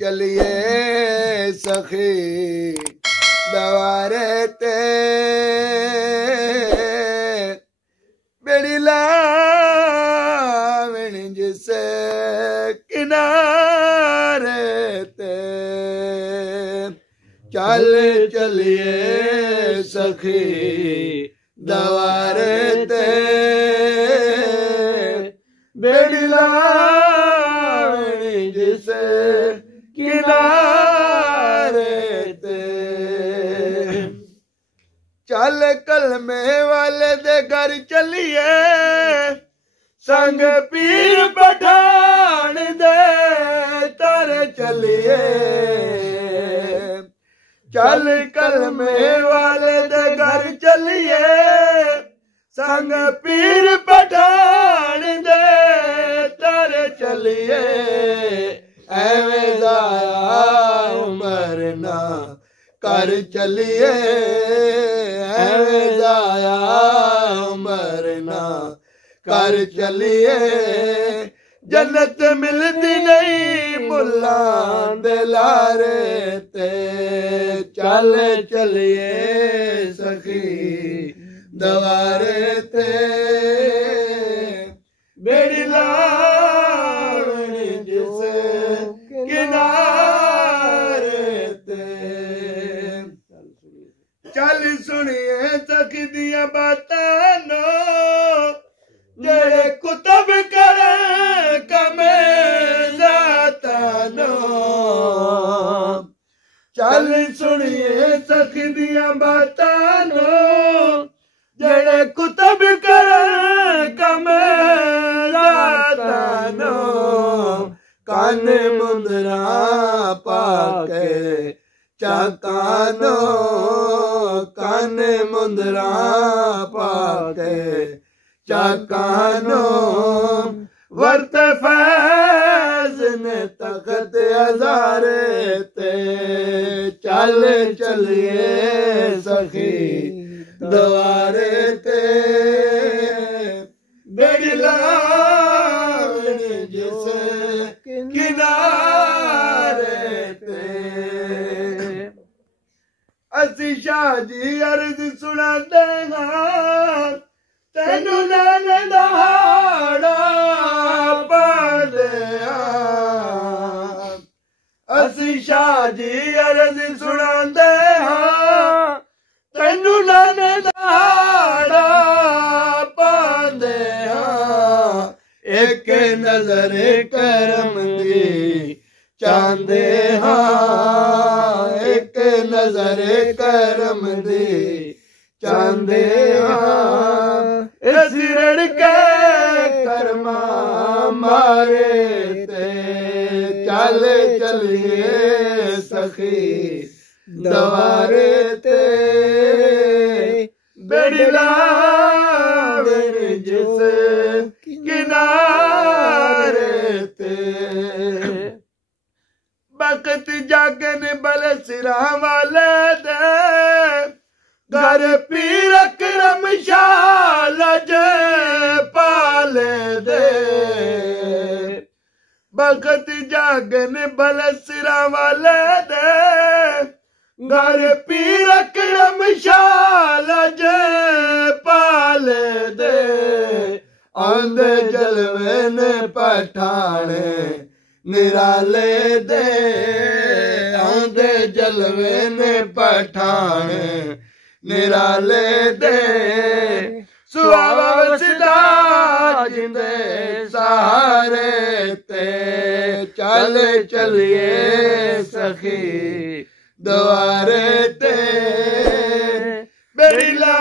चलिए सखी दवारे ते बेड़ी लावण जिसे किनारे ते चल चलिए सखी दवारे ते बेड़ी लावण जिसे किनारे ते चल कलमे वाले दे घर चलिए संग पीर पठान दे तर चलिए चल कलमे वाले दे घर चलिए संग पीर पठान दे तर चलिए एवें जाया उमर ना कर चलिए एवें जाया उमर ना कर चलिए जन्नत मिलती नहीं मुल्ला दिलारे ते चल चलिए सखी दवारे ते बेड़ी लावण जिसे किनारे ते चल सुनिए सखी दिया बातां नो जेड़े कुतब करे कमे जातानो चल सुनिए सखी दिया बातां नो जेड़े कुतब करे कमे जातानो कान मुंदरा पाके चाकानो कान मुंदरा पाके चाकानो वर्त फैज ने तखत हजारे ते चल चलिए सखी दवारे ते बेड़ी लावण जिसे किनारे ते असी शाह जी अर्ज सुना देना तेनू नैन दहाड़ा पालिया असी शाह जी अर्ज सुनांदे हां तेनू नैन दहाड़ा पांदे हां एक नजर करम दी चांदे हां एक नजर करम दी चांदे हां इस रड़के कर्मा मारे ते चल चलिए सखी दवारे ते बेड़ी लावण जिसे किनारे ते बखत जागन बल सिरा वाले दे घर पीर अकरम शाह जे पाले दे बखत जागन बल सिरा वाले दे घर पीर अकरम शाह जे पाले दे आंदे जलवे ने पठाने निराले दे आंदे जलवे ने पठाने निराले दे सुहावा वसदा जिंदे सहारे ते चल चलिए सखी दवारे ते बेड़ी ला